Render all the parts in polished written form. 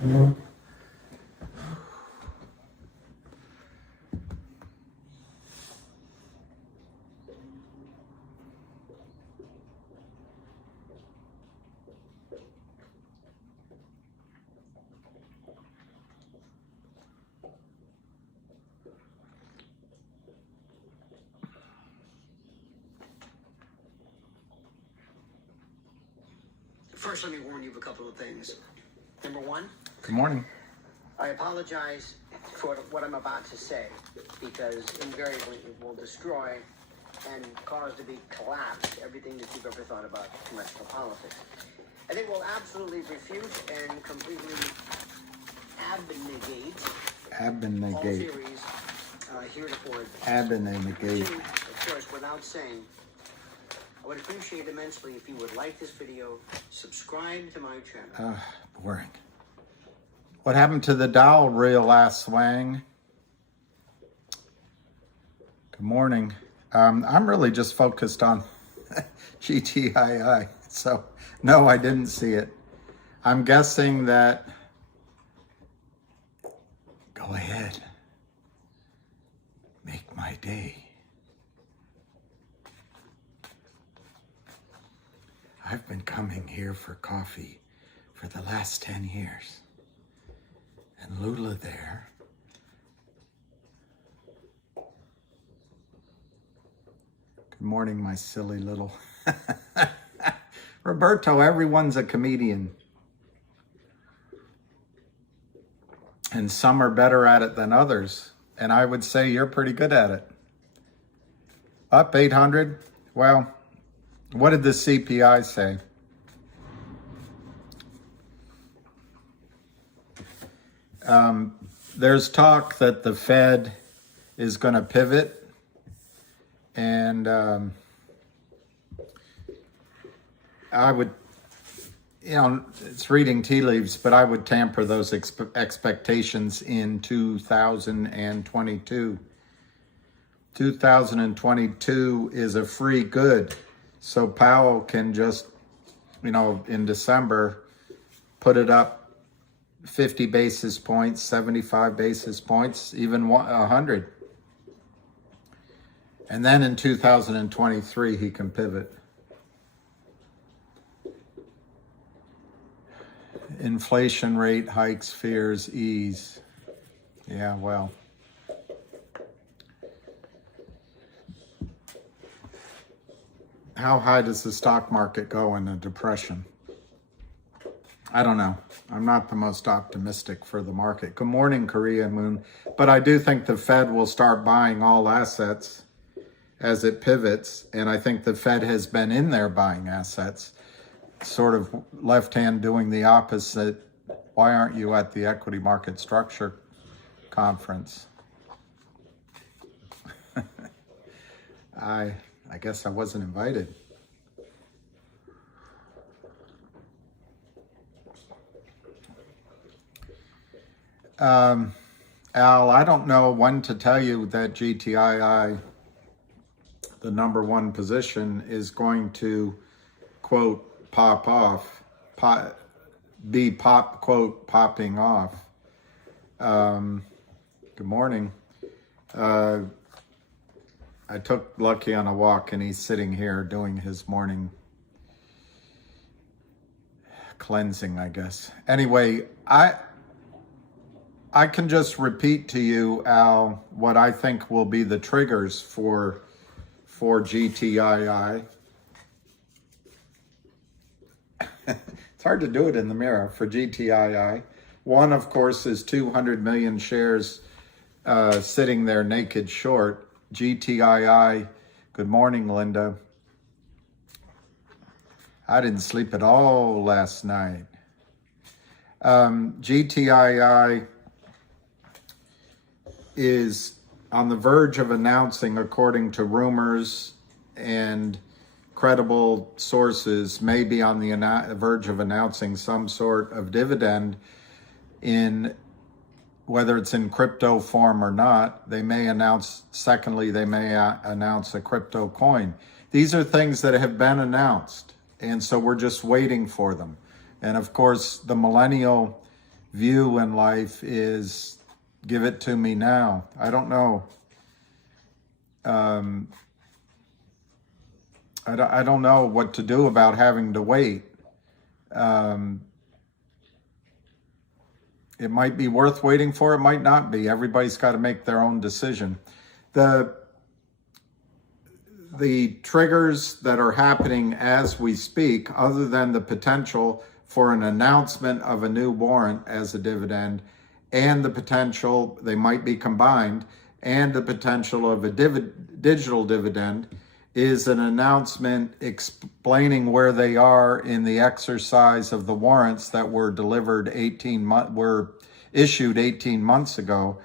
First, let me warn you of a couple of things. Number one. Good morning. I apologize for what I'm about to say, because invariably it will destroy and cause to be collapsed everything that you've ever thought about commercial politics. And it will absolutely refute and completely abnegate all theories heretofore. Abnegate. Of course, without saying, I would appreciate immensely if you would like this video, subscribe to my channel. Boring. What happened to the Dow real last swang? Good morning. I'm really just focused on GTII. So, no, I didn't see it. I'm guessing that... Go ahead. Make my day. I've been coming here for coffee for the last 10 years. And Lula there. Good morning, my silly little... Roberto, everyone's a comedian. And some are better at it than others. And I would say you're pretty good at it. Up 800? Well, what did the CPI say? There's talk that the Fed is going to pivot, and I would, it's reading tea leaves, but I would tamper those expectations in 2022. 2022 is a free good, so Powell can just, in December, put it up 50 basis points, 75 basis points, even 100. And then in 2023, he can pivot. Inflation rate hikes, fears ease. Yeah, well. How high does the stock market go in a depression? I don't know. I'm not the most optimistic for the market. Good morning, Korea Moon. But I do think the Fed will start buying all assets as it pivots. And I think the Fed has been in there buying assets, sort of left hand doing the opposite. Why aren't you at the equity market structure conference? I guess I wasn't invited. Al, I don't know when to tell you that GTII, the number one position, is going to, quote, pop off, quote, popping off. Good morning. I took Lucky on a walk, and he's sitting here doing his morning cleansing, I guess. Anyway, I can just repeat to you, Al, what I think will be the triggers for GTII. It's hard to do it in the mirror for GTII. One, of course, is 200 million shares sitting there naked short. GTII, good morning, Linda. I didn't sleep at all last night. GTII is on the verge of announcing, according to rumors and credible sources, may be on the verge of announcing some sort of dividend, in whether it's in crypto form or not. They may announce, secondly, they may announce a crypto coin. These are things that have been announced, and so we're just waiting for them. And of course, the millennial view in life is give it to me now. I don't know. I don't know what to do about having to wait. It might be worth waiting for, it might not be. Everybody's got to make their own decision. The triggers that are happening as we speak, other than the potential for an announcement of a new warrant as a dividend, and the potential, they might be combined, and the potential of a digital dividend, is an announcement explaining where they are in the exercise of the warrants that were issued 18 months ago.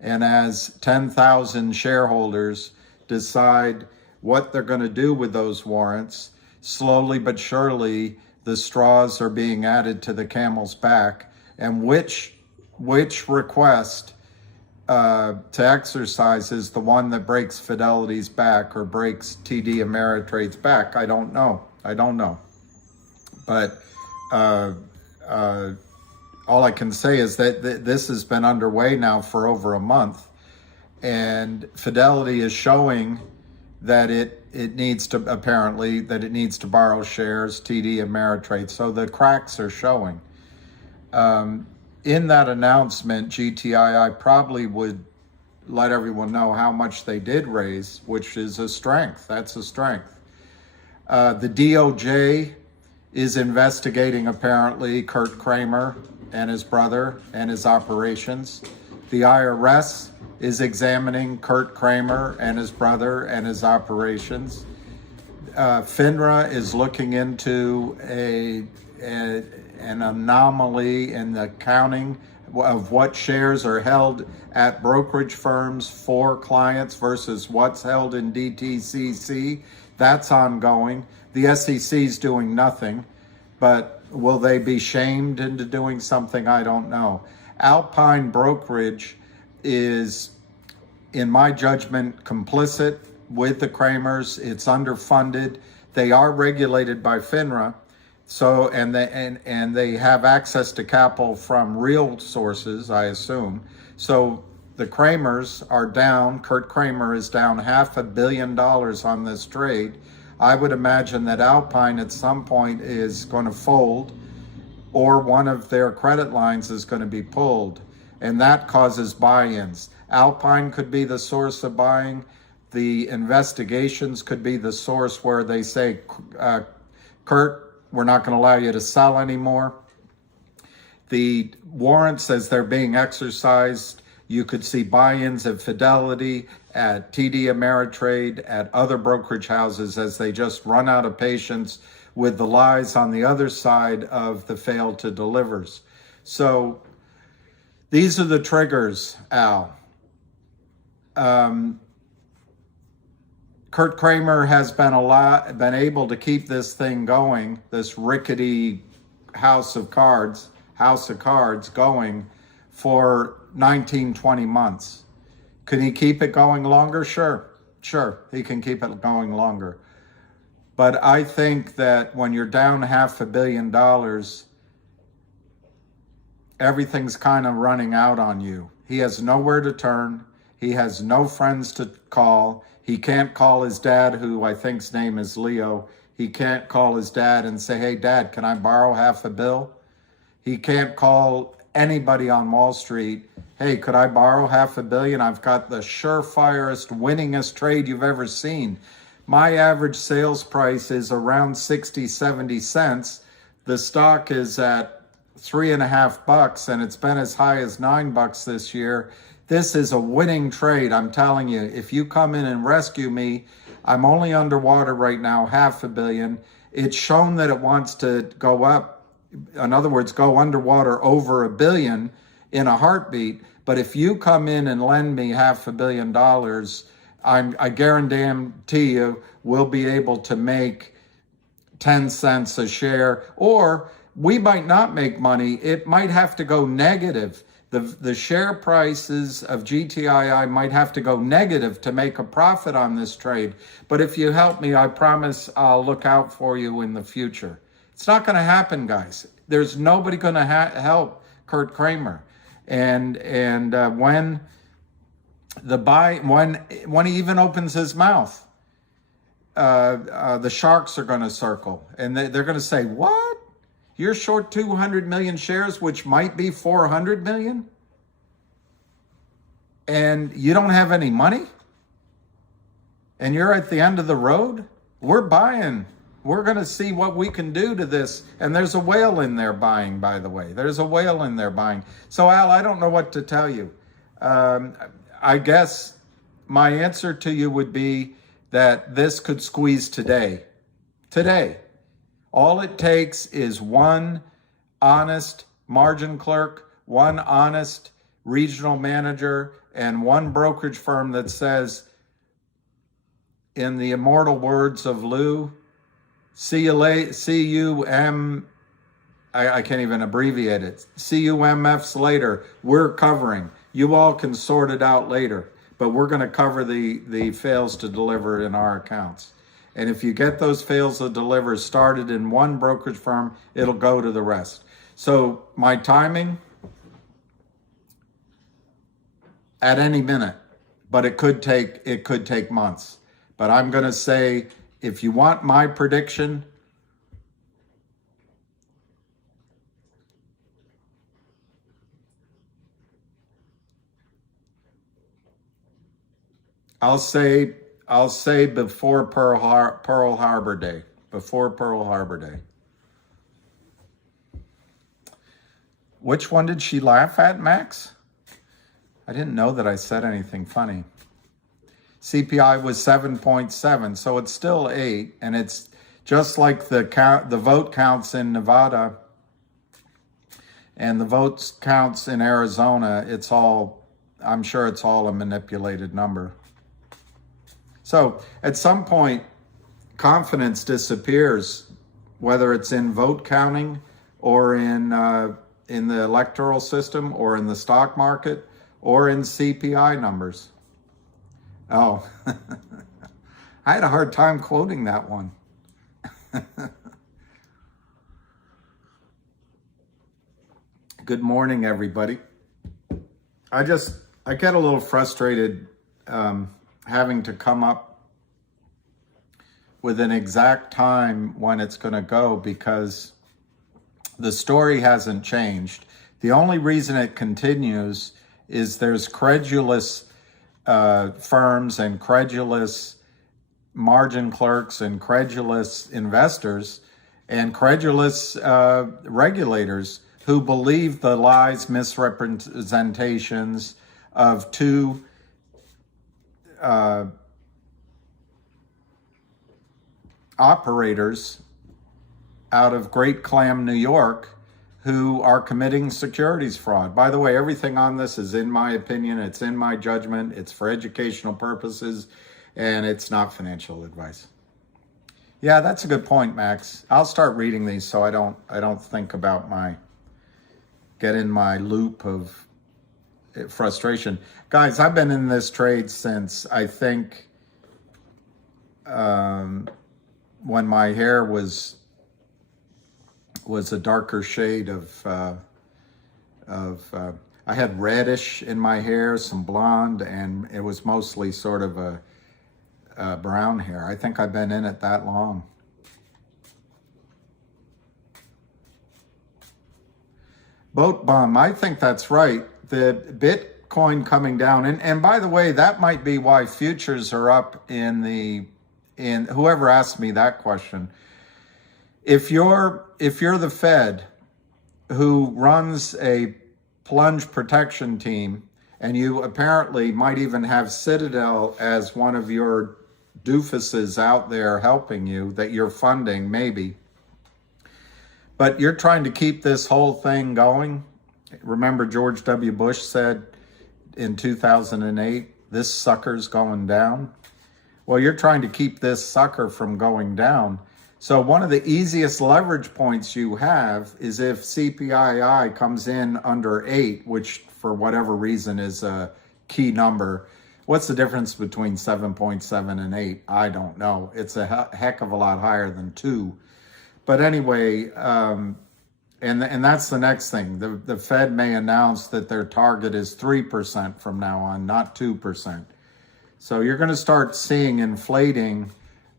And as 10,000 shareholders decide what they're going to do with those warrants, slowly but surely the straws are being added to the camel's back, and which request to exercise is the one that breaks Fidelity's back or breaks TD Ameritrade's back. I don't know. But all I can say is that this has been underway now for over a month, and Fidelity is showing that it needs to borrow shares, TD Ameritrade. So the cracks are showing. In that announcement, GTII probably would let everyone know how much they did raise, which is a strength. That's a strength. The DOJ is investigating, apparently, Kurt Kramer and his brother and his operations. The IRS is examining Kurt Kramer and his brother and his operations. FINRA is looking into an anomaly in the counting of what shares are held at brokerage firms for clients versus what's held in DTCC. That's ongoing. The SEC is doing nothing, but will they be shamed into doing something? I don't know. Alpine Brokerage is, in my judgment, complicit with the Kramers. It's underfunded. They are regulated by FINRA. So, and they have access to capital from real sources, I assume. So the Kramers are down. Kurt Kramer is down $500 million on this trade. I would imagine that Alpine at some point is going to fold, or one of their credit lines is going to be pulled, and that causes buy-ins. Alpine could be the source of buying. The investigations could be the source where they say, Kurt, we're not going to allow you to sell anymore. The warrants, as they're being exercised, you could see buy-ins at Fidelity, at TD Ameritrade, at other brokerage houses as they just run out of patience with the lies on the other side of the failed to delivers. So these are the triggers, Al. Kurt Kramer has been able to keep this thing going, this rickety house of cards going for 19, 20 months. Can he keep it going longer? Sure, he can keep it going longer. But I think that when you're down $500 million, everything's kind of running out on you. He has nowhere to turn. He has no friends to call. He can't call his dad, who I think's name is Leo. He can't call his dad and say, hey, Dad, can I borrow $500 million? He can't call anybody on Wall Street, hey, could I borrow $500 million? I've got the surefirest, winningest trade you've ever seen. My average sales price is around 60, 70 cents. The stock is at $3.50, and it's been as high as $9 this year. This is a winning trade, I'm telling you. If you come in and rescue me, I'm only underwater right now, $500 million. It's shown that it wants to go up. In other words, go underwater over $1 billion in a heartbeat. But if you come in and lend me $500 million, I guarantee you we'll be able to make 10 cents a share, or we might not make money. It might have to go negative. The share prices of GTII might have to go negative to make a profit on this trade. But if you help me, I promise I'll look out for you in the future. It's not going to happen, guys. There's nobody going to help Kurt Kurt Kramer. And when he even opens his mouth, the sharks are going to circle, and they're going to say, "What? You're short 200 million shares, which might be 400 million, and you don't have any money, and you're at the end of the road? We're buying. We're going to see what we can do to this." And there's a whale in there buying, by the way. There's a whale in there buying. So, Al, I don't know what to tell you. I guess my answer to you would be that this could squeeze today. Today. All it takes is one honest margin clerk, one honest regional manager, and one brokerage firm that says, in the immortal words of Lou, C-U-M, I can't even abbreviate it, CUMFs later, we're covering. You all can sort it out later, but we're going to cover the fails to deliver in our accounts. And if you get those fails to deliver started in one brokerage firm, it'll go to the rest. So my timing, at any minute, but it could take months. But I'm going to say, if you want my prediction, I'll say before Pearl Harbor Day. Before Pearl Harbor Day. Which one did she laugh at, Max? I didn't know that I said anything funny. CPI was 7.7, so it's still 8, and it's just like the vote counts in Nevada and the votes counts in Arizona. It's all, I'm sure it's all a manipulated number. So at some point, confidence disappears, whether it's in vote counting or in the electoral system or in the stock market or in CPI numbers. Oh, I had a hard time quoting that one. Good morning, everybody. I get a little frustrated having to come up with an exact time when it's going to go, because the story hasn't changed. The only reason it continues is there's credulous firms and credulous margin clerks and credulous investors and credulous regulators who believe the lies, misrepresentations of two operators out of Great Clam, New York, who are committing securities fraud. By the way, everything on this is in my opinion, it's in my judgment, it's for educational purposes, and it's not financial advice. Yeah, that's a good point, Max. I'll start reading these so I don't think about get in my loop of frustration. Guys, I've been in this trade since, I think, when my hair was a darker shade of I had reddish in my hair, some blonde, and it was mostly sort of a brown hair. I think I've been in it that long. Boat bum, I think that's right. The Bitcoin coming down, and by the way, that might be why futures are up in whoever asked me that question. If you're the Fed who runs a plunge protection team, and you apparently might even have Citadel as one of your doofuses out there helping you, that you're funding maybe, but you're trying to keep this whole thing going. Remember George W. Bush said in 2008, this sucker's going down. Well, you're trying to keep this sucker from going down. So one of the easiest leverage points you have is if CPII comes in under 8, which for whatever reason is a key number. What's the difference between 7.7 and 8? I don't know. It's a heck of a lot higher than 2. But anyway, And that's the next thing. The Fed may announce that their target is 3% from now on, not 2%. So you're going to start seeing inflating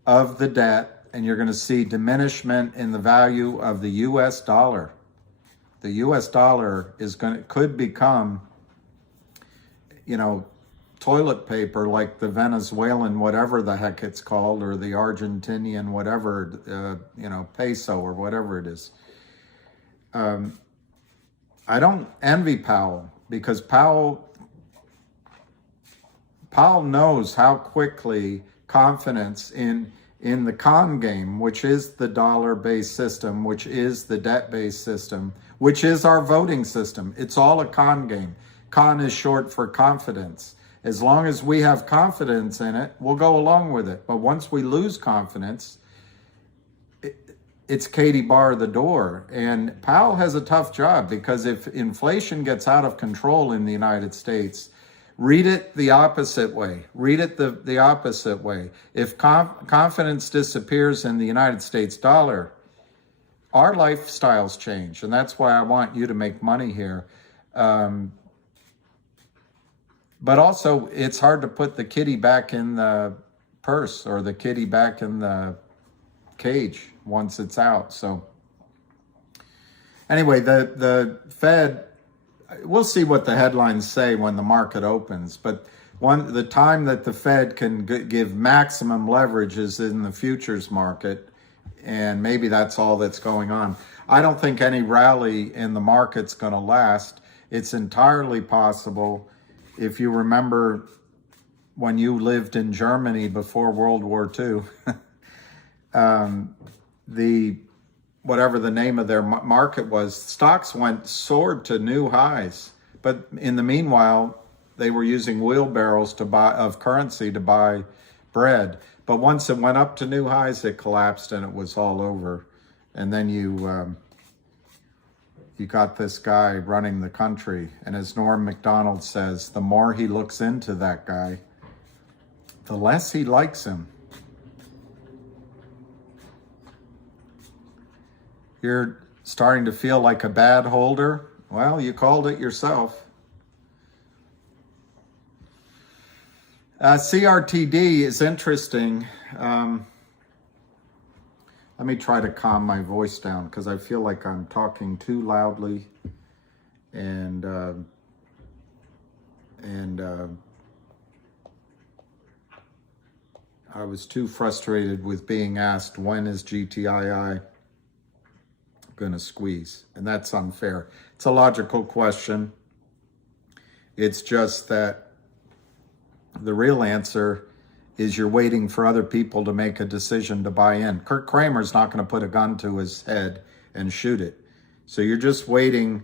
of the debt, and you're going to see diminishment in the value of the U.S. dollar. The U.S. dollar could become, toilet paper like the Venezuelan, whatever the heck it's called, or the Argentinian, whatever, peso or whatever it is. I don't envy Powell, because Powell knows how quickly confidence in the con game, which is the dollar-based system, which is the debt-based system, which is our voting system. It's all a con game. Con is short for confidence. As long as we have confidence in it, we'll go along with it. But once we lose confidence, it's Katie bar the door. And Powell has a tough job, because if inflation gets out of control in the United States, read it the opposite way. Read it the opposite way. If confidence disappears in the United States dollar, our lifestyles change. And that's why I want you to make money here. But also, it's hard to put the kitty back in the purse, or the kitty back in the cage once it's out. So anyway, the Fed, we'll see what the headlines say when the market opens. But the time that the Fed can give maximum leverage is in the futures market, and maybe that's all that's going on. I don't think any rally in the market's going to last. It's entirely possible. If you remember when you lived in Germany before World War II, whatever the name of their market was, stocks soared to new highs. But in the meanwhile, they were using wheelbarrows of currency to buy bread. But once it went up to new highs, it collapsed and it was all over. And then you got this guy running the country. And as Norm Macdonald says, the more he looks into that guy, the less he likes him. You're starting to feel like a bad holder? Well, you called it yourself. CRTD is interesting. Let me try to calm my voice down, because I feel like I'm talking too loudly, and I was too frustrated with being asked, when is GTII going to squeeze? And that's unfair. It's a logical question. It's just that the real answer is you're waiting for other people to make a decision to buy in. Kurt Kramer's not going to put a gun to his head and shoot it. So you're just waiting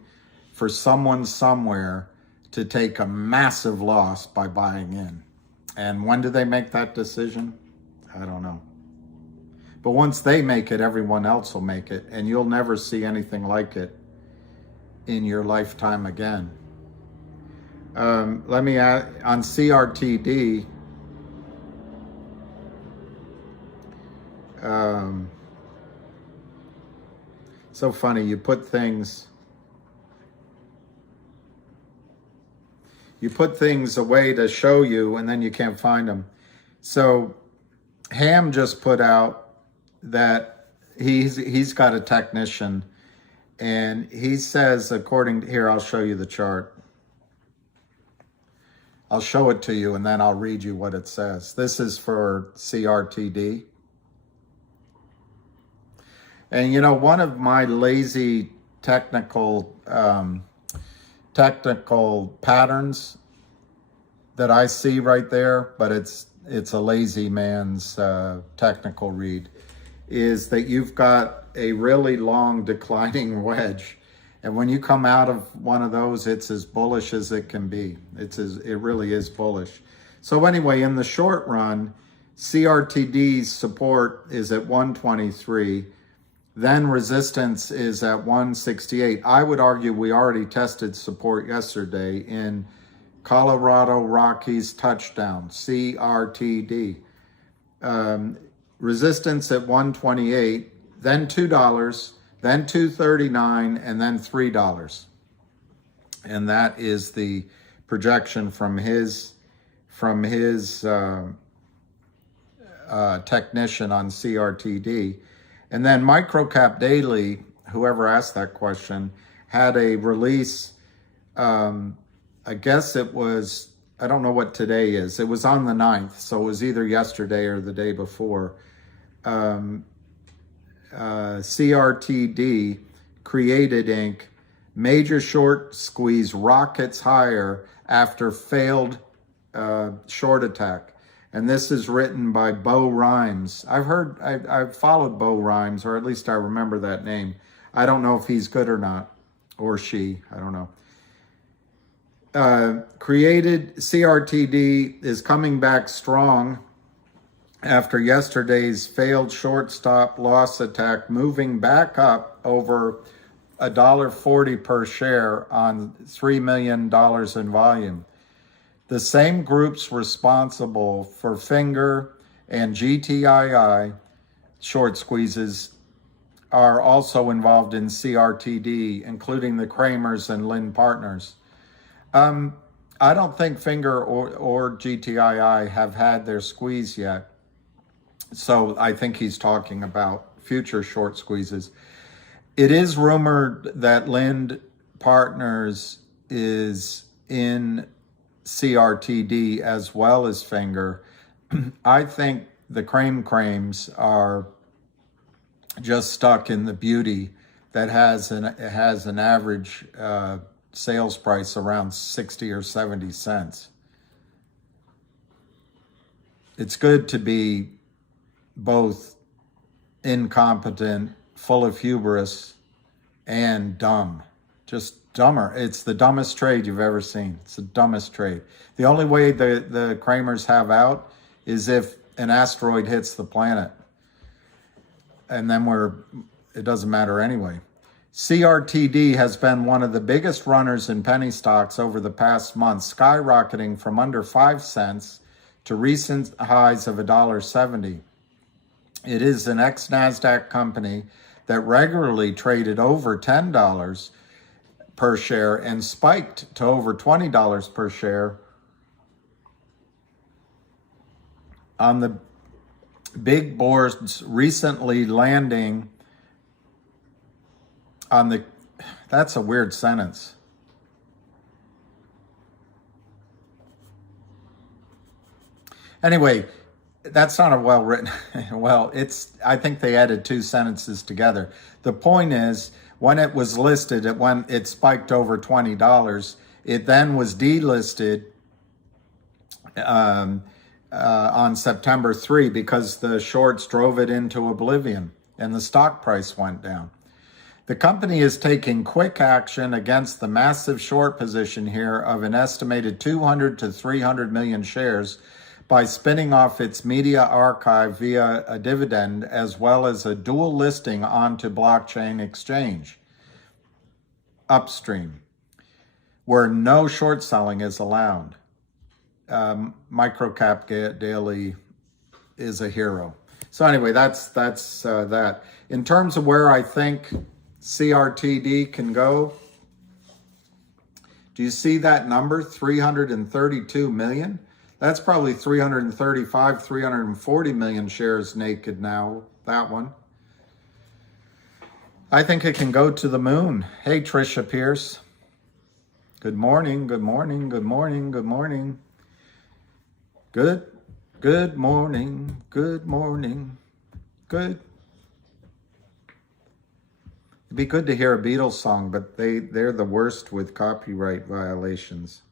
for someone somewhere to take a massive loss by buying in. And when do they make that decision? I don't know. But once they make it, everyone else will make it, and you'll never see anything like it in your lifetime again. Let me add, on CRTD, so funny, you put things away to show you, and then you can't find them. So Ham just put out that he's got a technician, and he says, according to, here, I'll show you the chart. I'll show it to you, and then I'll read you what it says. This is for CRTD. And one of my lazy technical patterns that I see right there, but it's a lazy man's technical read, is that you've got a really long declining wedge. And when you come out of one of those, it's as bullish as it can be. It really is bullish. So anyway, in the short run, CRTD's support is at 123. Then resistance is at 168. I would argue we already tested support yesterday in Colorado Rockies touchdown, CRTD. Resistance at 128, then $2, then $2.39, and then $3. And that is the projection from his technician on CRTD. And then Microcap Daily, whoever asked that question, had a release. I guess it was, I don't know what today is. It was on the 9th, so it was either yesterday or the day before. CRTD, Created Inc., major short squeeze rockets higher after failed short attack. And this is written by Bo Rhymes. I've followed Bo Rhymes, or at least I remember that name. I don't know if he's good or not, or she, I don't know. Created CRTD is coming back strong after yesterday's failed short stop loss attack, moving back up over $1.40 per share on $3 million in volume. The same groups responsible for Finger and GTII short squeezes are also involved in CRTD, including the Kramers and Lynn Partners. I don't think Finger or GTII have had their squeeze yet. So I think he's talking about future short squeezes. It is rumored that Lynn Partners is in CRTD as well as Finger. I think the Crames are just stuck in the beauty that has an average sales price around 60 or 70 cents. It's good to be both incompetent, full of hubris, and dumb. Just dumber. It's the dumbest trade you've ever seen. It's the dumbest trade. The only way the Kramers have out is if an asteroid hits the planet. And then it doesn't matter anyway. CRTD has been one of the biggest runners in penny stocks over the past month, skyrocketing from under 5 cents to recent highs of $1.70. It is an ex-NASDAQ company that regularly traded over $10 per share and spiked to over $20 per share on the big boards, recently landing on the, that's a weird sentence. Anyway, that's not a well-written, well, I think they added 2 sentences together. The point is, when it was listed, it spiked over $20. It then was delisted on September 3 because the shorts drove it into oblivion and the stock price went down. The company is taking quick action against the massive short position here of an estimated 200 to 300 million shares by spinning off its media archive via a dividend as well as a dual listing onto blockchain exchange, Upstream, where no short selling is allowed. Microcap Daily is a hero. So anyway, that's that. In terms of where I think CRTD can go, do you see that number, 332 million? That's probably 335, 340 million shares naked now, that one. I think it can go to the moon. Hey, Trisha Pierce. Good morning, good morning, good morning, good morning. Good morning, good morning, good. It'd be good to hear a Beatles song, but they're the worst with copyright violations.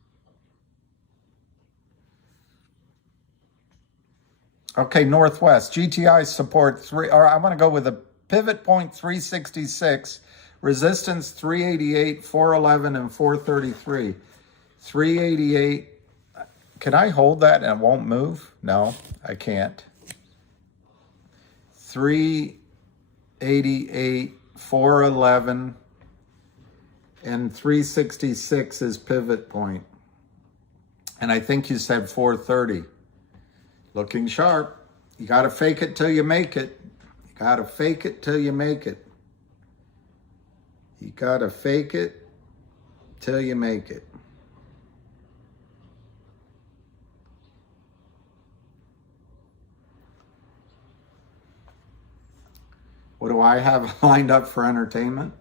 Okay, Northwest, GTI support 3, or I want to go with a pivot point 366, resistance 388, 411, and 433. 388, can I hold that and it won't move? No, I can't. 388, 411, and 366 is pivot point. And I think you said 430. Looking sharp. You got to fake it till you make it. You got to fake it till you make it. You gotta fake it till you make it. What do I have lined up for entertainment?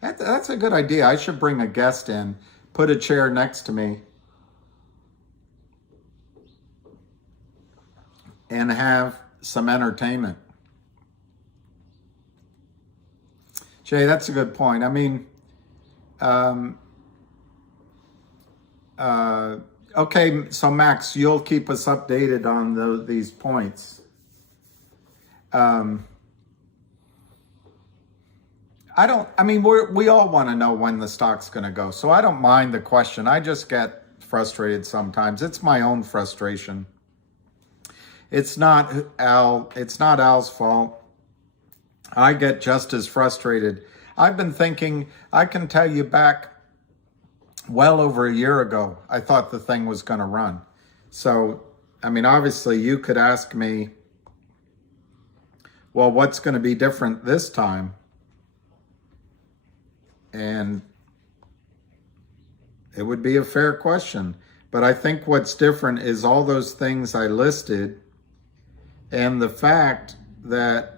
That's a good idea. I should bring a guest in, put a chair next to me, and have some entertainment. Jay, that's a good point. I mean, okay, so Max, you'll keep us updated on these points. We all want to know when the stock's going to go. So I don't mind the question. I just get frustrated sometimes. It's my own frustration. It's not Al's fault. I get just as frustrated. I've been thinking, I can tell you back well over a year ago, I thought the thing was going to run. So, I mean, obviously you could ask me, well, what's going to be different this time? And it would be a fair question. But I think what's different is all those things I listed and the fact that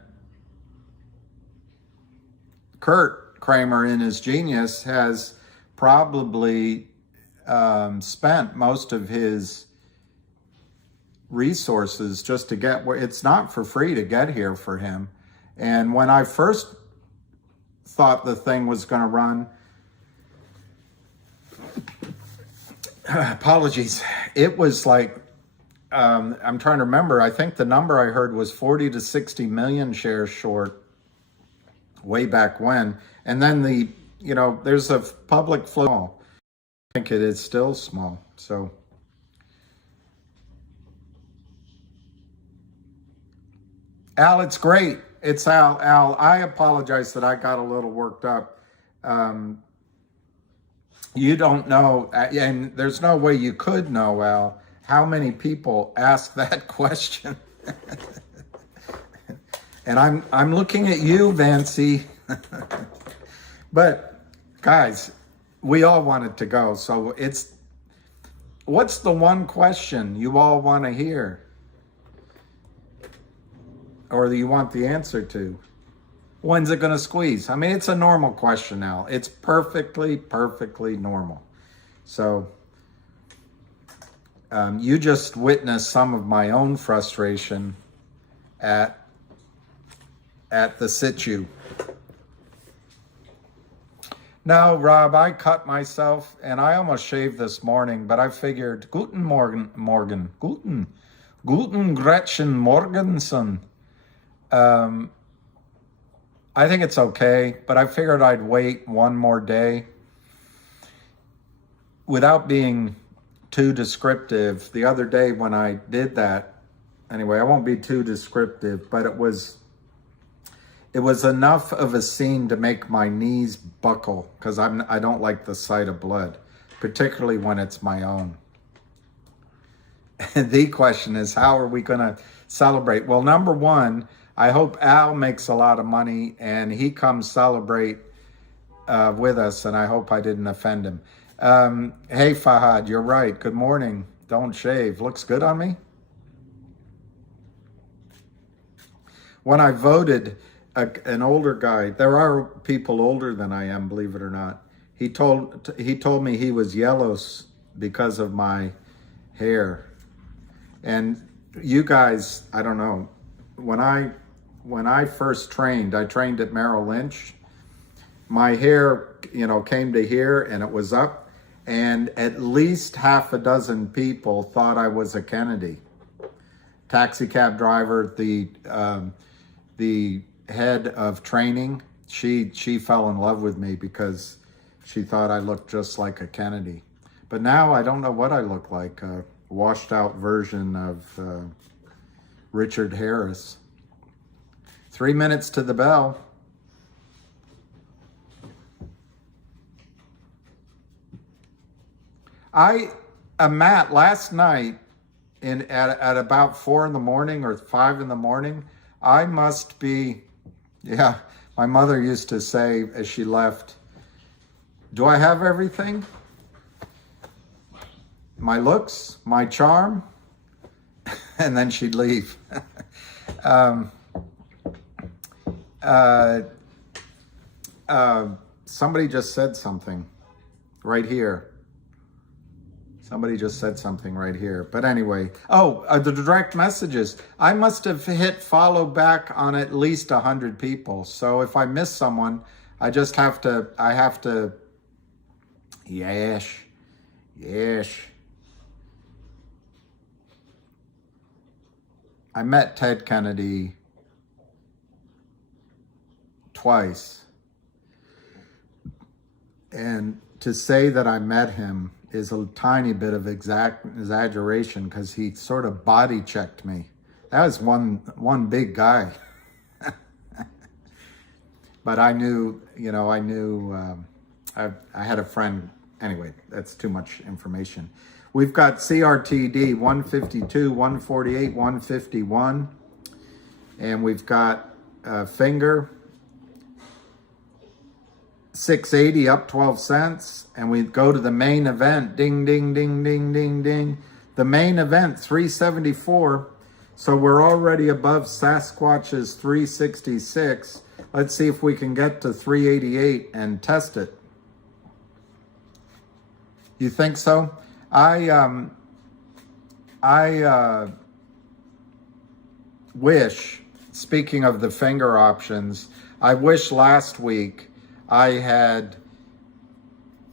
Kurt Kramer, in his genius, has probably spent most of his resources just to get where it's not for free to get here for him. And when I first thought the thing was going to run, apologies, it was like, I'm trying to remember, I think the number I heard was 40 to 60 million shares short way back when. And then there's a public flow. I think it is still small. So Al, it's great. It's Al. Al, I apologize that I got a little worked up. You don't know, and there's no way you could know, Al, how many people ask that question. And I'm looking at you, Vancy. But guys, we all want it to go. So what's the one question you all want to hear? Or that you want the answer to? When's it going to squeeze? I mean, it's a normal question now. It's perfectly normal. So you just witnessed some of my own frustration at the situ. No, Rob, I cut myself and I almost shaved this morning, but I figured, Guten Morgen, Guten Gretchen Morgensen. I think it's okay, but I figured I'd wait one more day. Without being too descriptive, the other day when I did that, anyway, I won't be too descriptive, but it was enough of a scene to make my knees buckle, because I don't like the sight of blood, particularly when it's my own. And the question is, how are we going to celebrate? Well, number one, I hope Al makes a lot of money and he comes celebrate with us, and I hope I didn't offend him. Hey, Fahad, you're right. Good morning. Don't shave. Looks good on me. When I voted, an older guy, there are people older than I am, believe it or not, he told me he was yellow because of my hair. And you guys, I don't know, when I first trained, I trained at Merrill Lynch. My hair, came to here and it was up, and at least half a dozen people thought I was a Kennedy. Taxi cab driver, the head of training, she fell in love with me because she thought I looked just like a Kennedy. But now I don't know what I look like, a washed out version of Richard Harris. 3 minutes to the bell. Matt, last night at about 4 in the morning or 5 in the morning, I must be, yeah, My mother used to say as she left, "Do I have everything? My looks, my charm?" And then she'd leave. Somebody just said something right here. Somebody just said something right here. But anyway, the direct messages. I must have hit follow back on at least 100 people. So if I miss someone, I have to, yes. I met Ted Kennedy twice. And to say that I met him is a tiny bit of exaggeration because he sort of body checked me. That was one big guy. But I knew, I had a friend. Anyway, that's too much information. We've got CRTD 152, 148, 151. And we've got Finger 680 up 12 cents. And we go to the main event. Ding, ding, ding, ding, ding, ding. The main event, 374. So we're already above Sasquatch's 366. Let's see if we can get to 388 and test it. You think so? I wish, speaking of the finger options, I wish last week I had,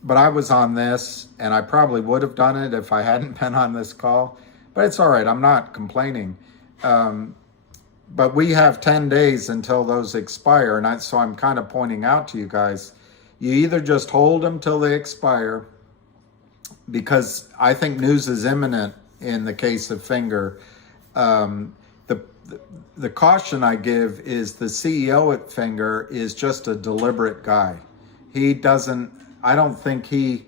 but I was on this and I probably would have done it if I hadn't been on this call, but it's all right. I'm not complaining. But we have 10 days until those expire. And so I'm kind of pointing out to you guys, you either just hold them till they expire, because I think news is imminent in the case of Finger. The caution I give is the CEO at Finger is just a deliberate guy. I don't think he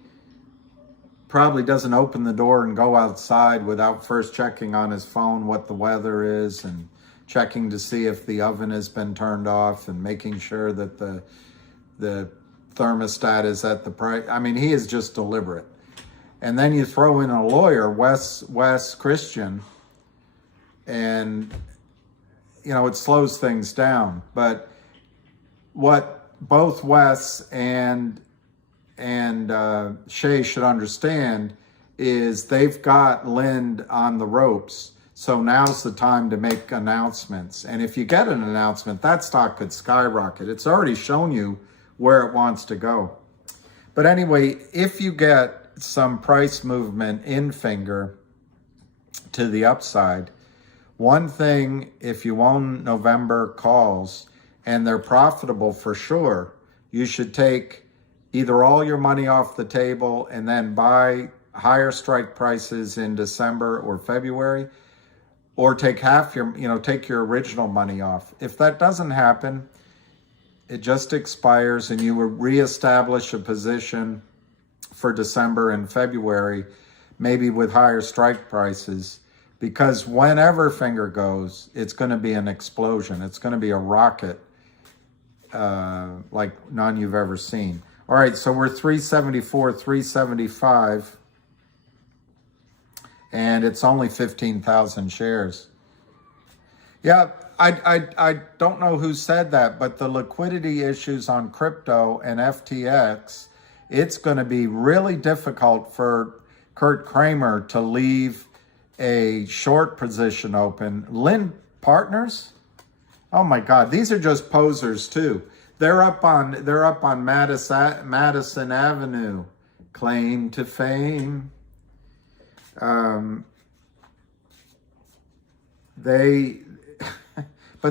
probably doesn't open the door and go outside without first checking on his phone what the weather is and checking to see if the oven has been turned off and making sure that the thermostat is at the price. I mean, he is just deliberate. And then you throw in a lawyer, Wes Christian, and, it slows things down. But what both Wes and Shay should understand is they've got Lind on the ropes. So now's the time to make announcements. And if you get an announcement, that stock could skyrocket. It's already shown you where it wants to go. But anyway, if you get some price movement in Finger to the upside, one thing, if you own November calls and they're profitable for sure, you should take either all your money off the table and then buy higher strike prices in December or February, or take half take your original money off. If that doesn't happen, it just expires and you will reestablish a position for December and February, maybe with higher strike prices, because whenever Finger goes, it's going to be an explosion. It's going to be a rocket like none you've ever seen. All right, so we're 374, 375, and it's only 15,000 shares. Yeah, I don't know who said that, but the liquidity issues on crypto and FTX, it's going to be really difficult for Kurt Kramer to leave a short position open. Lind Partners? Oh my God, these are just posers too. They're up on Madison Avenue. Claim to fame. But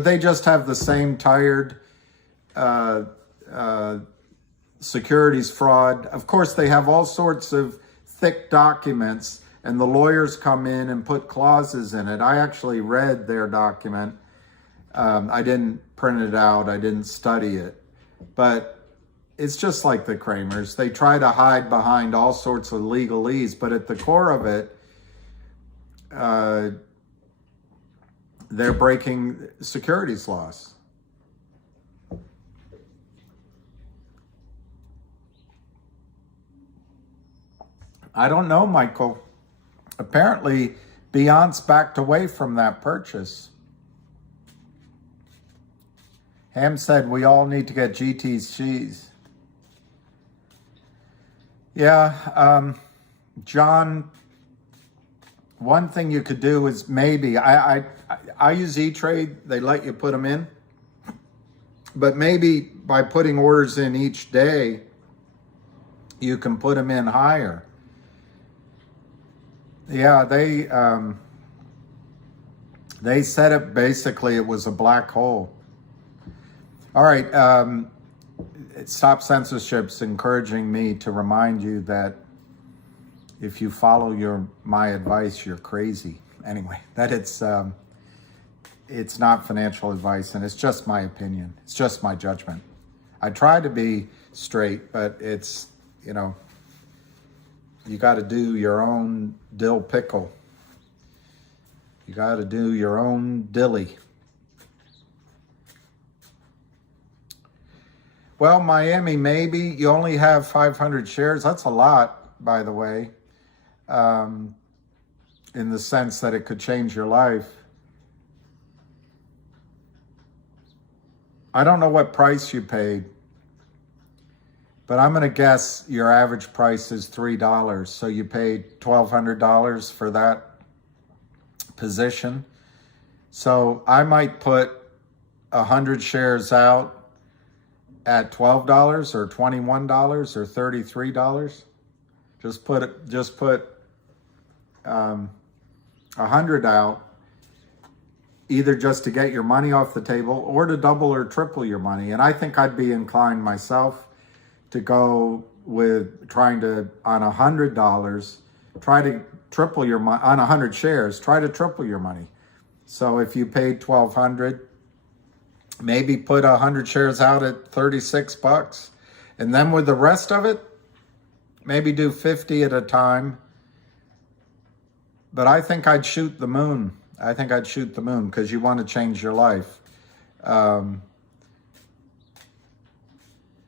they just have the same tired securities fraud. Of course, they have all sorts of thick documents, and the lawyers come in and put clauses in it. I actually read their document. I didn't print it out. I didn't study it. But it's just like the Kramers. They try to hide behind all sorts of legalese, but at the core of it, they're breaking securities laws. I don't know, Michael. Apparently, Beyonce backed away from that purchase. Ham said we all need to get GT's cheese. Yeah, John, one thing you could do is maybe, I use E-Trade, they let you put them in, but maybe by putting orders in each day, you can put them in higher. Yeah, they said it basically, it was a black hole. All right, Stop Censorship's encouraging me to remind you that if you follow my advice, you're crazy. Anyway, that it's not financial advice, and it's just my opinion. It's just my judgment. I try to be straight, but it's, you know, you got to do your own dill pickle. You got to do your own dilly. Well, Miami, maybe. You only have 500 shares. That's a lot, by the way, in the sense that it could change your life. I don't know what price you paid, but I'm going to guess your average price is $3. So you paid $1,200 for that position. So I might put 100 shares out at $12 or $21 or $33. Just put 100 out, either just to get your money off the table or to double or triple your money. And I think I'd be inclined myself to go with trying to, on $100, try to triple your money, on 100 shares, try to triple your money. So if you paid $1,200, maybe put 100 shares out at $36. And then with the rest of it, maybe do 50 at a time. But I think I'd shoot the moon. I think I'd shoot the moon because you want to change your life.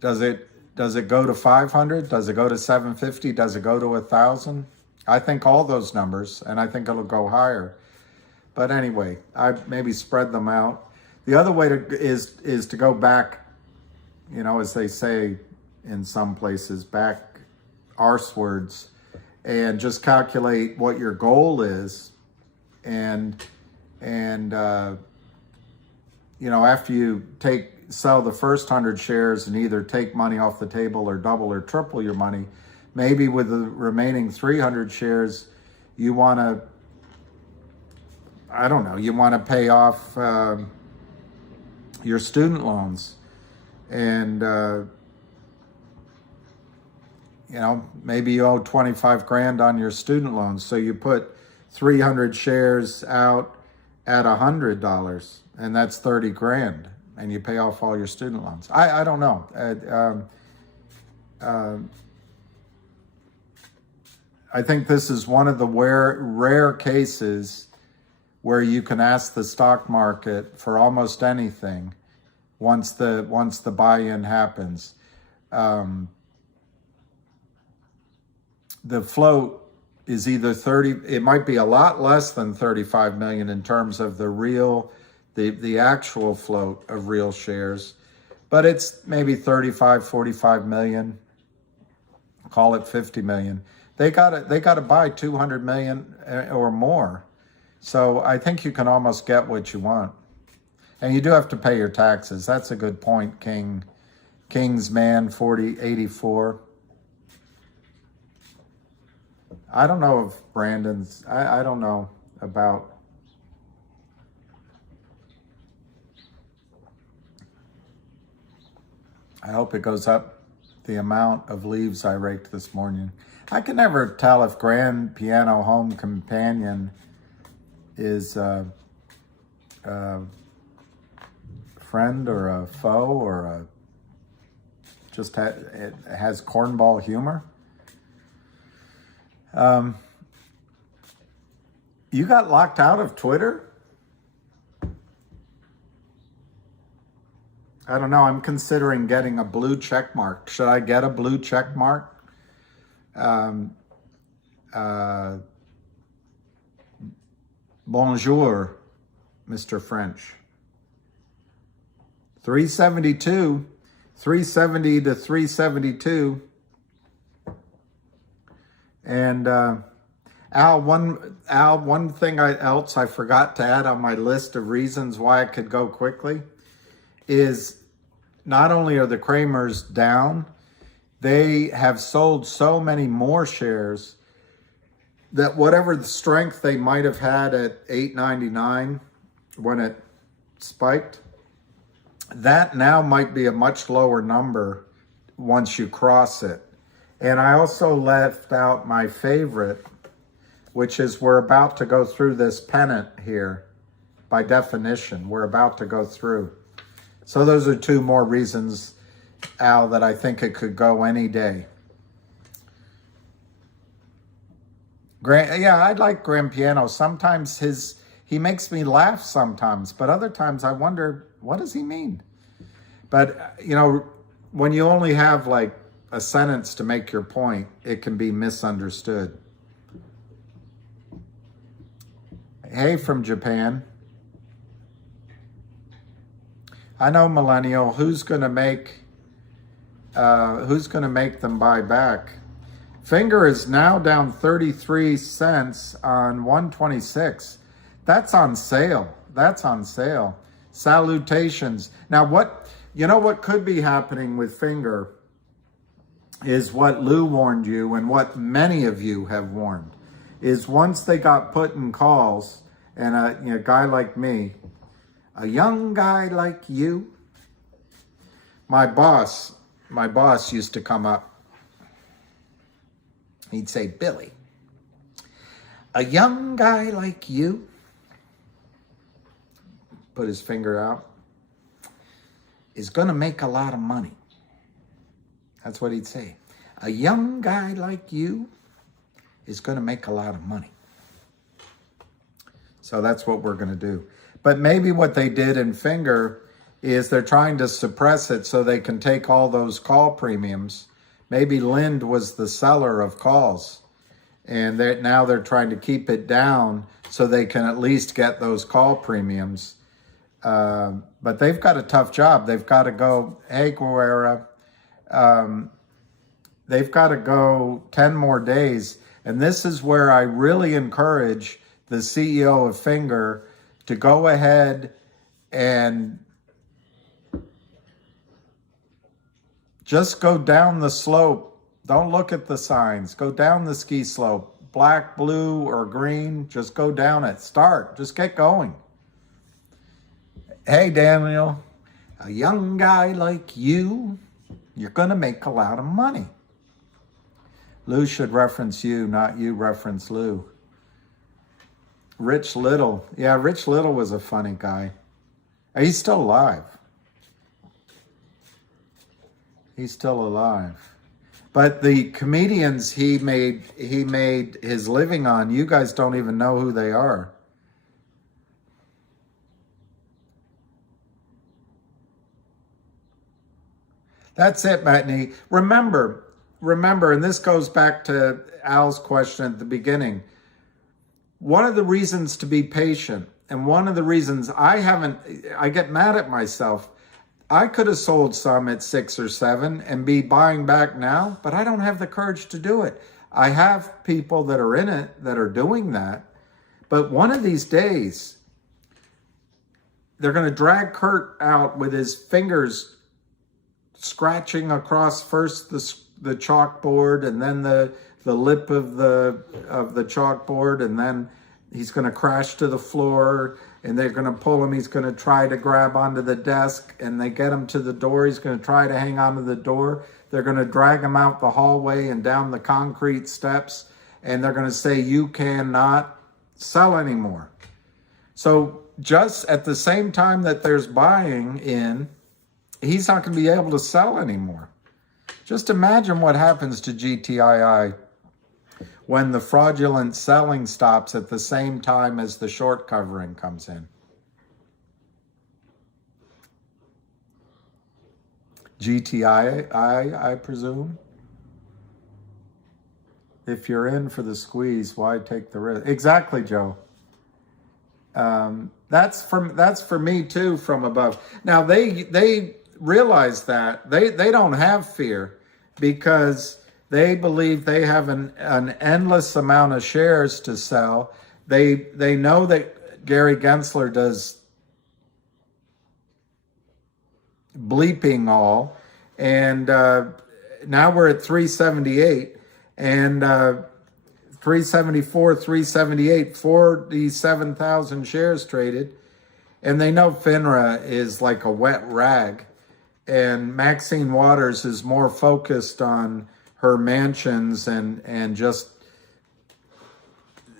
Does it go to 500? Does it go to 750? Does it go to 1,000? I think all those numbers, and I think it'll go higher. But anyway, I maybe spread them out. The other way is to go back, you know, as they say in some places, back arsewards, and just calculate what your goal is, and you know, after you sell the first 100 shares and either take money off the table or double or triple your money, maybe with the remaining 300 shares, you want to, I don't know, you want to pay off your student loans, and you know, maybe you owe 25 grand on your student loans, so you put 300 shares out at $100, and that's 30 grand, and you pay off all your student loans. I don't know. I think this is one of the rare cases where you can ask the stock market for almost anything once the buy-in happens. The float is either 30, it might be a lot less than 35 million in terms of the actual float of real shares, but it's maybe 35, 45 million, call it 50 million. They gotta buy 200 million or more. So I think you can almost get what you want. And you do have to pay your taxes. That's a good point, King's Man 4084. I don't know if Brandon's, I don't know about, I hope it goes up the amount of leaves I raked this morning. I can never tell if Grand Piano Home Companion is a friend or a foe or it has cornball humor. You got locked out of Twitter? I don't know. I'm considering getting a blue check mark. Should I get a blue check mark? Bonjour, Mr. French. 372, 370 to 372. And Al, one thing else I forgot to add on my list of reasons why it could go quickly is not only are the Kramers down, they have sold so many more shares that whatever the strength they might have had at $8.99 when it spiked, that now might be a much lower number once you cross it. And I also left out my favorite, which is we're about to go through this pennant here. By definition, we're about to go through. So those are two more reasons, Al, that I think it could go any day. Yeah, I like Grand Piano. Sometimes he makes me laugh sometimes, but other times I wonder, what does he mean? But, you know, when you only have like a sentence to make your point, it can be misunderstood. Hey, from Japan. I know, millennial. Who's gonna make them buy back? Finger is now down 33 cents on 126. That's on sale. That's on sale. Salutations. Now, what could be happening with Finger is what Lou warned you and what many of you have warned, is once they got put in calls, and a guy like me, a young guy like you, my boss used to come up. He'd say, Billy, a young guy like you, put his finger out, is going to make a lot of money. That's what he'd say. A young guy like you is going to make a lot of money. So that's what we're going to do. But maybe what they did in Finger is they're trying to suppress it so they can take all those call premiums. Maybe Lind was the seller of calls, and now they're trying to keep it down so they can at least get those call premiums. But they've got a tough job. They've got to go, hey, Guerrera, they've got to go 10 more days. And this is where I really encourage the CEO of Finger to go ahead and just go down the slope. Don't look at the signs. Go down the ski slope. Black, blue, or green, just go down it. Start. Just get going. Hey, Daniel, a young guy like you, you're going to make a lot of money. Lou should reference you, not you reference Lou. Rich Little. Yeah, Rich Little was a funny guy. He's still alive. He's still alive. But the comedians he made his living on, you guys don't even know who they are. That's it, Matney. Remember, and this goes back to Al's question at the beginning. One of the reasons to be patient, and one of the reasons I get mad at myself. I could have sold some at 6 or 7 and be buying back now, but I don't have the courage to do it. I have people that are in it that are doing that. But one of these days, they're going to drag Kurt out with his fingers scratching across first the chalkboard and then the lip of the chalkboard, and then he's going to crash to the floor, and they're going to pull him. He's going to try to grab onto the desk, and they get him to the door. He's going to try to hang onto the door. They're going to drag him out the hallway and down the concrete steps, and they're going to say, you cannot sell anymore. So just at the same time that there's buying in, he's not going to be able to sell anymore. Just imagine what happens to GTII when the fraudulent selling stops at the same time as the short covering comes in. GTII, I presume. If you're in for the squeeze, why take the risk? Exactly, Joe. That's for me too, from above. Now they realize that they don't have fear because they believe they have an endless amount of shares to sell. They know that Gary Gensler does bleeping all, and now we're at 378 and 374, 378, 47,000 shares traded. And they know FINRA is like a wet rag. And Maxine Waters is more focused on her mansions and just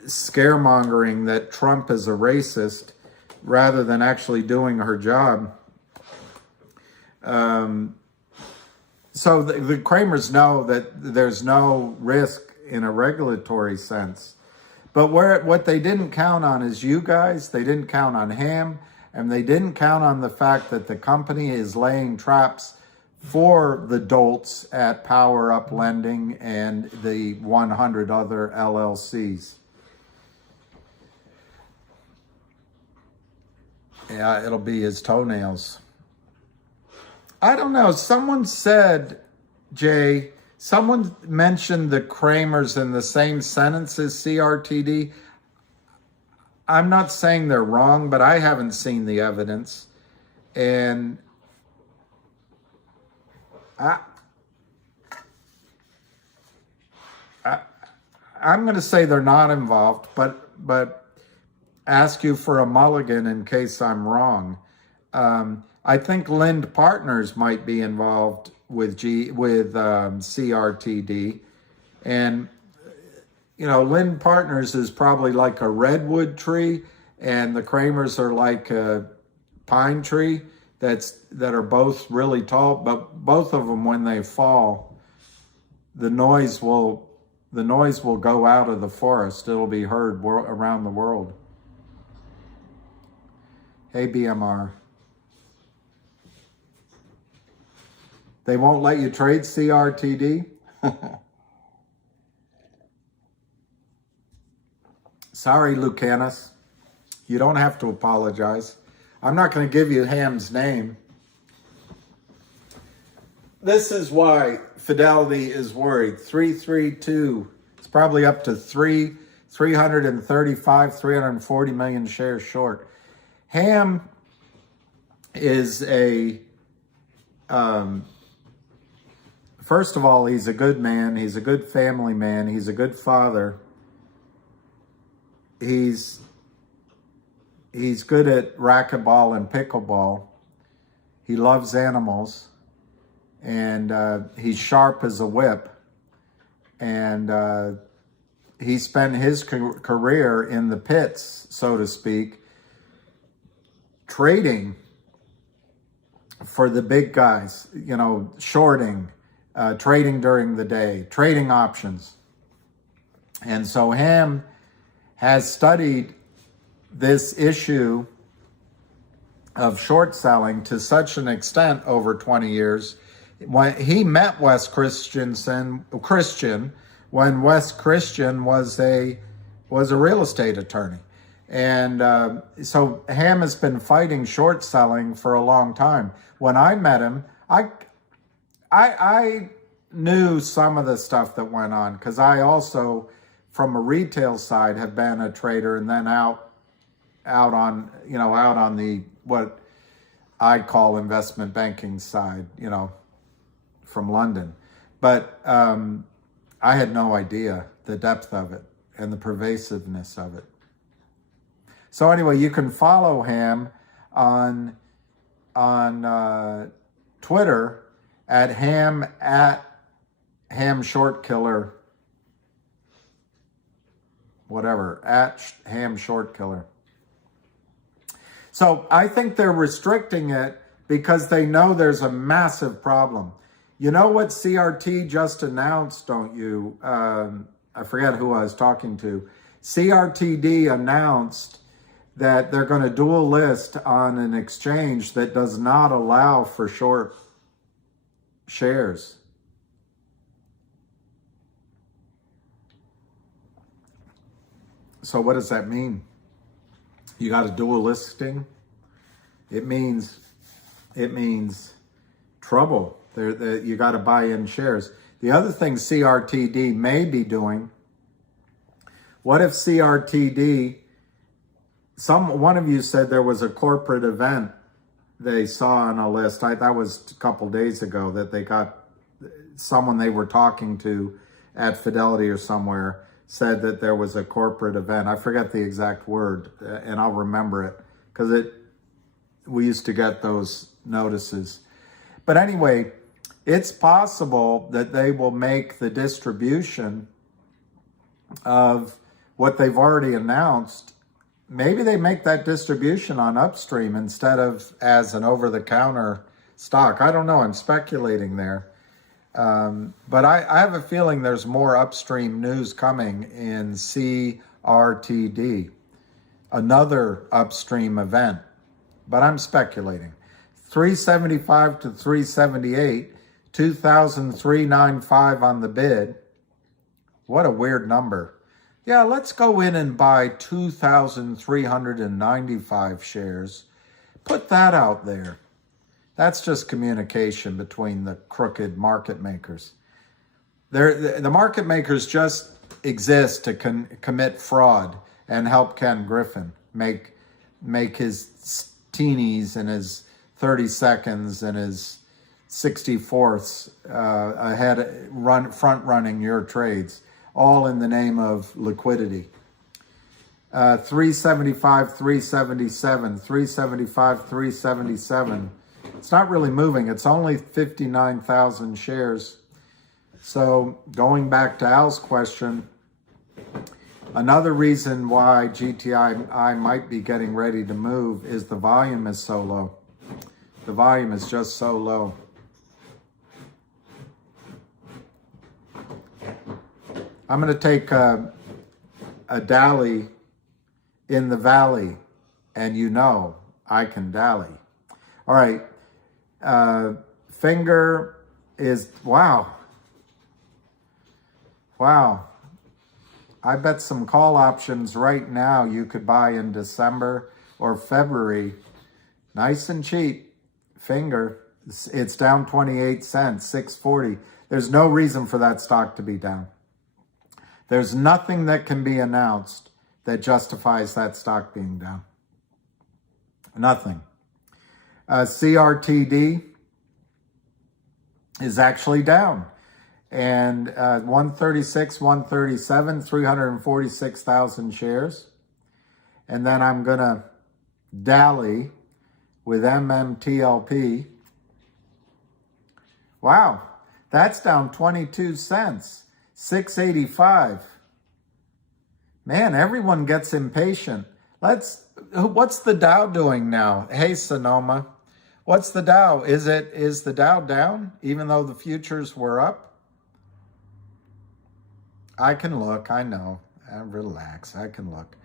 scaremongering that Trump is a racist rather than actually doing her job. So the Kramers know that there's no risk in a regulatory sense. But what they didn't count on is you guys. They didn't count on Ham, and they didn't count on the fact that the company is laying traps for the dolts at Power Up Lending and the 100 other LLCs. Yeah, it'll be his toenails. I don't know. Someone said, Jay, someone mentioned the Kramers in the same sentence as CRTD. I'm not saying they're wrong, but I haven't seen the evidence. And I'm going to say they're not involved, but ask you for a mulligan in case I'm wrong. I think Lind Partners might be involved with CRTD, and you know, Lind Partners is probably like a redwood tree, and the Kramers are like a pine tree that are both really tall. But both of them, when they fall, the noise will go out of the forest. It'll be heard around the world. Hey, BMR. They won't let you trade CRTD? Sorry, Lucanus. You don't have to apologize. I'm not going to give you Ham's name. This is why Fidelity is worried. 332. It's probably up to 335, 340 million shares short. Ham is first of all, he's a good man. He's a good family man. He's a good father. He's good at racquetball and pickleball. He loves animals. And he's sharp as a whip. And he spent his career in the pits, so to speak, trading for the big guys, you know, shorting, trading during the day, trading options. And so Ham has studied this issue of short selling to such an extent over 20 years. When he met Wes Christian when Wes Christian was a real estate attorney. And so Ham has been fighting short selling for a long time. When I met him, I knew some of the stuff that went on because I also, from a retail side, have been a trader, and then out on the what I call investment banking side, you know, from London. But I had no idea the depth of it and the pervasiveness of it. So anyway, you can follow Ham on Twitter at Ham Short Killer, whatever, at Ham Short Killer. So I think they're restricting it because they know there's a massive problem. You know what CRT just announced, don't you? I forget who I was talking to. CRTD announced that they're going to dual list on an exchange that does not allow for short shares. So what does that mean? You got a dual listing? It means trouble. You got to buy in shares. The other thing CRTD may be doing, what if CRTD, one of you said there was a corporate event they saw on a list. That was a couple days ago, that they got someone they were talking to at Fidelity or somewhere said that there was a corporate event. I forget the exact word, and I'll remember it because we used to get those notices. But anyway, it's possible that they will make the distribution of what they've already announced. Maybe they make that distribution on Upstream instead of as an over-the-counter stock. I don't know. I'm speculating there. But I have a feeling there's more Upstream news coming in CRTD, another Upstream event. But I'm speculating. 375 to 378, 2,395 on the bid. What a weird number. Yeah, let's go in and buy 2,395 shares. Put that out there. That's just communication between the crooked market makers. The market makers just exist to commit fraud and help Ken Griffin make his teenies and his 30 seconds and his 64ths front running your trades, all in the name of liquidity. 375, 377, 375, 377. It's not really moving. It's only 59,000 shares. So going back to Al's question, another reason why GTII might be getting ready to move is the volume is so low. The volume is just so low. I'm going to take a dally in the valley, and I can dally. All right. Finger is, wow. I bet some call options right now you could buy in December or February. Nice and cheap. Finger, it's down 28 cents, 640. There's no reason for that stock to be down. There's nothing that can be announced that justifies that stock being down. Nothing. CRTD is actually down. And 136, 137, 346,000 shares. And then I'm going to dally with MMTLP. Wow, that's down 22 cents, 685. Man, everyone gets impatient. What's the Dow doing now? Hey, Sonoma, what's the Dow? Is the Dow down even though the futures were up? I can look, I know. Relax, I can look.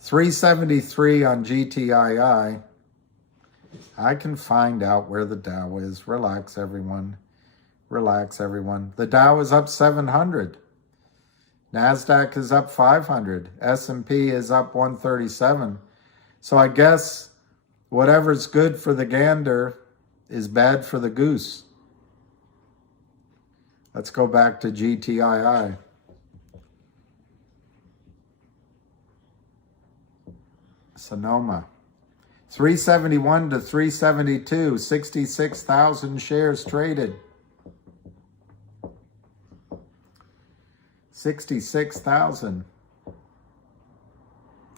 373 on GTII. I can find out where the Dow is. Relax, everyone. Relax, everyone. The Dow is up 700. NASDAQ is up 500. S&P is up 137. So I guess whatever's good for the gander is bad for the goose. Let's go back to GTII. Sonoma. 371 to 372, 66,000 shares traded. 66,000.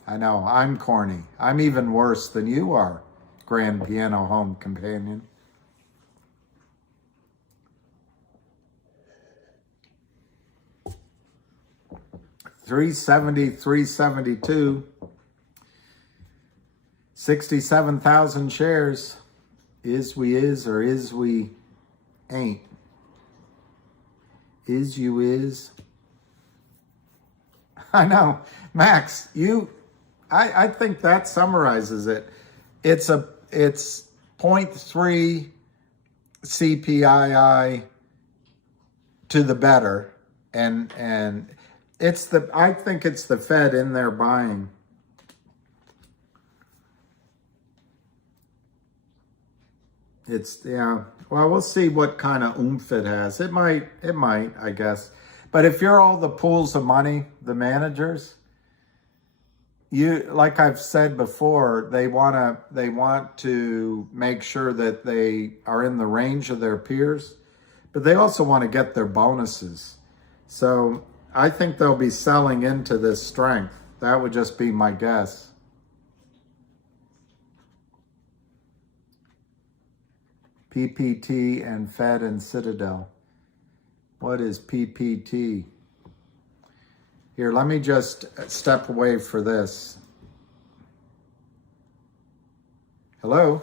I know, I'm corny. I'm even worse than you are, Grand Piano Home Companion. $370, $372. 67,000 shares. Is we is or is we ain't? Is you is? I know. Max, I think that summarizes it. It's 0.3 CPII to the better. And I think it's the Fed in there buying. Yeah. Well, we'll see what kind of oomph it has. It might, I guess. But if you're all the pools of money, the managers, like I've said before, they want to make sure that they are in the range of their peers, but they also want to get their bonuses. So I think they'll be selling into this strength. That would just be my guess. PPT and Fed and Citadel. What is PPT? Here, let me just step away for this. Hello?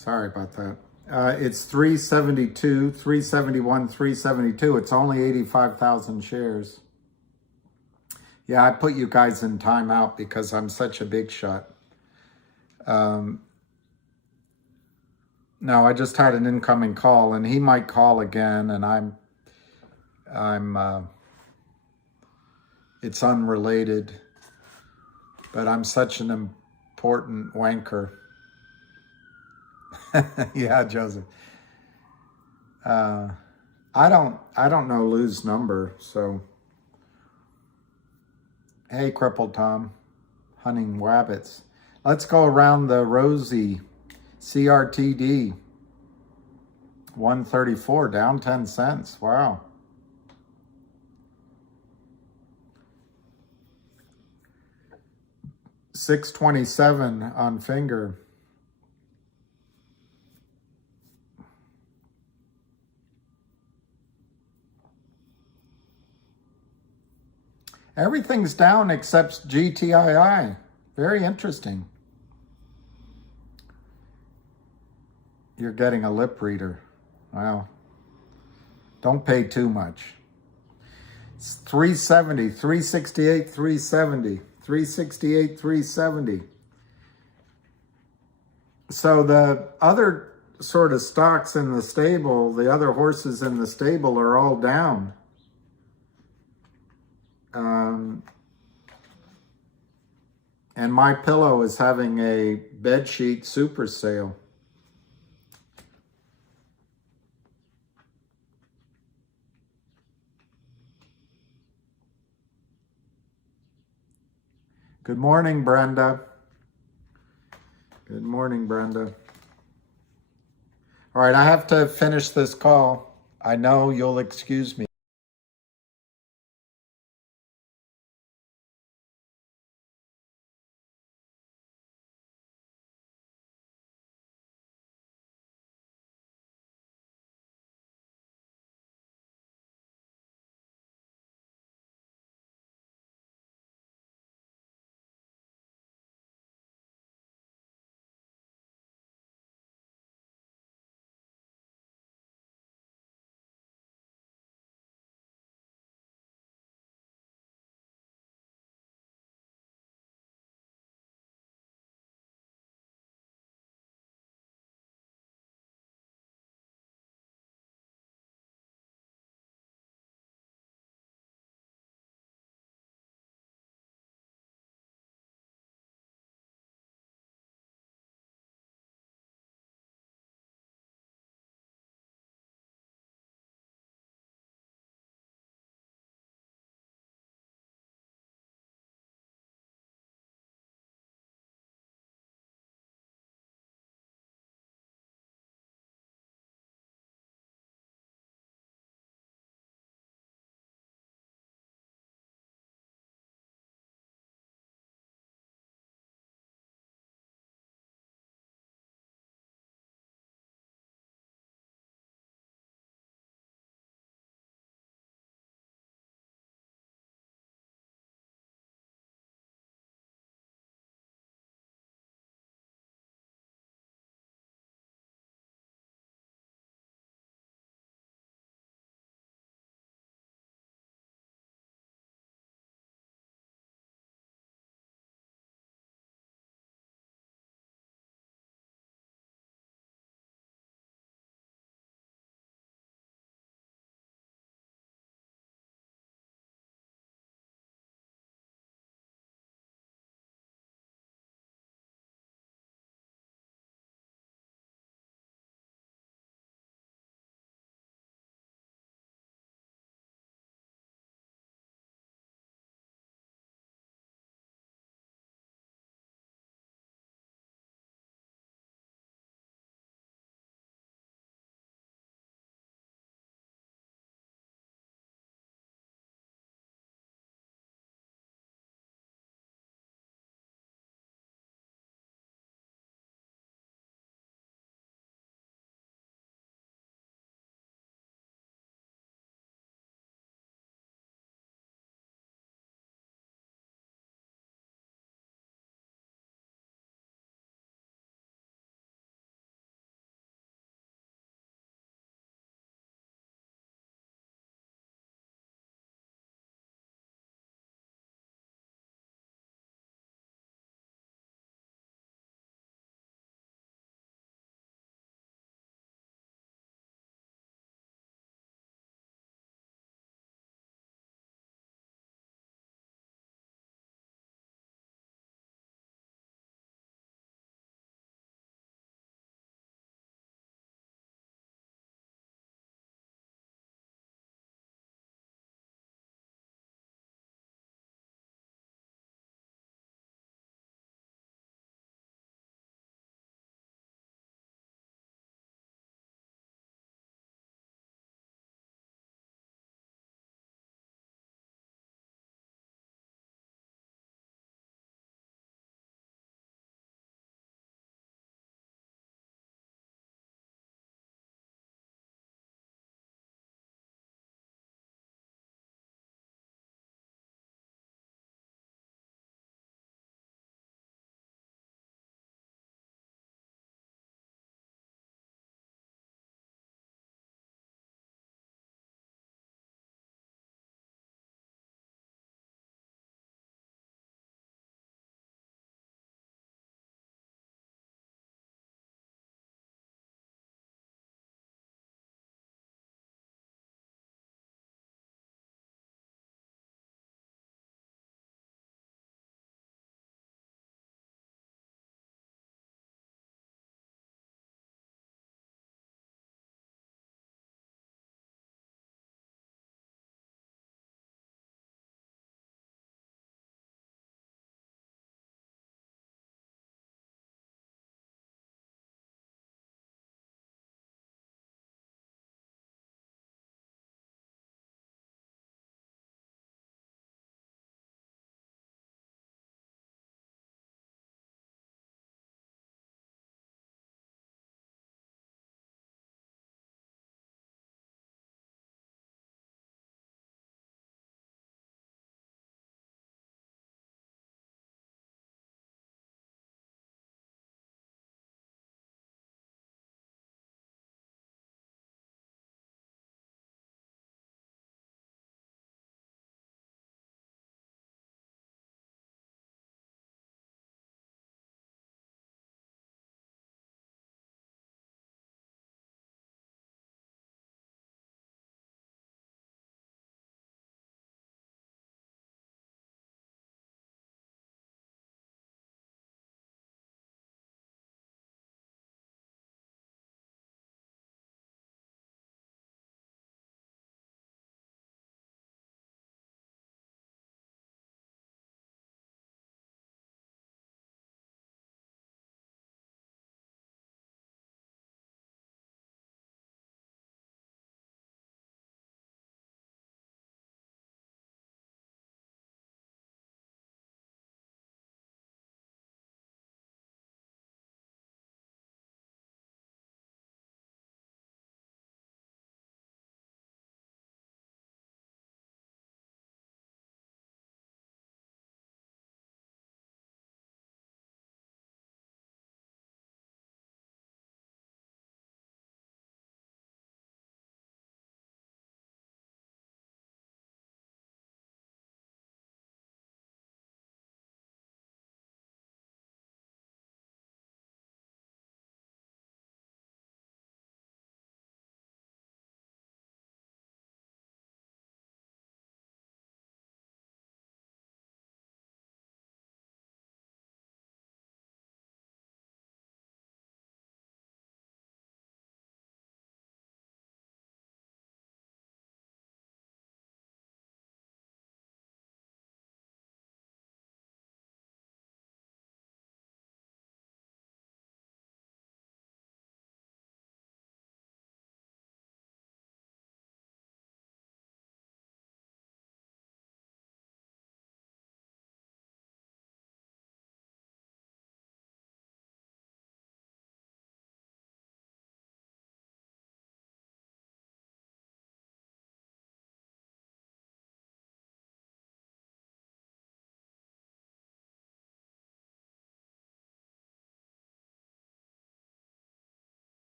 Sorry about that. It's 372, 371, 372. It's only 85,000 shares. Yeah, I put you guys in timeout because I'm such a big shot. No, I just had an incoming call, and he might call again, and it's unrelated, but I'm such an important wanker. Yeah, Joseph. I don't know Lou's number, so. Hey, Crippled Tom, hunting rabbits. Let's go around the rosy CRTD. 134, down 10 cents. Wow. $6.27 on finger. Everything's down except GTII. Very interesting. You're getting a lip reader. Wow. Don't pay too much. It's 370, 368, 370, 368, 370. So the other sort of stocks in the stable, the other horses in the stable are all down. And My Pillow is having a bedsheet super sale. Good morning, Brenda. Good morning, Brenda. All right, I have to finish this call. I know you'll excuse me.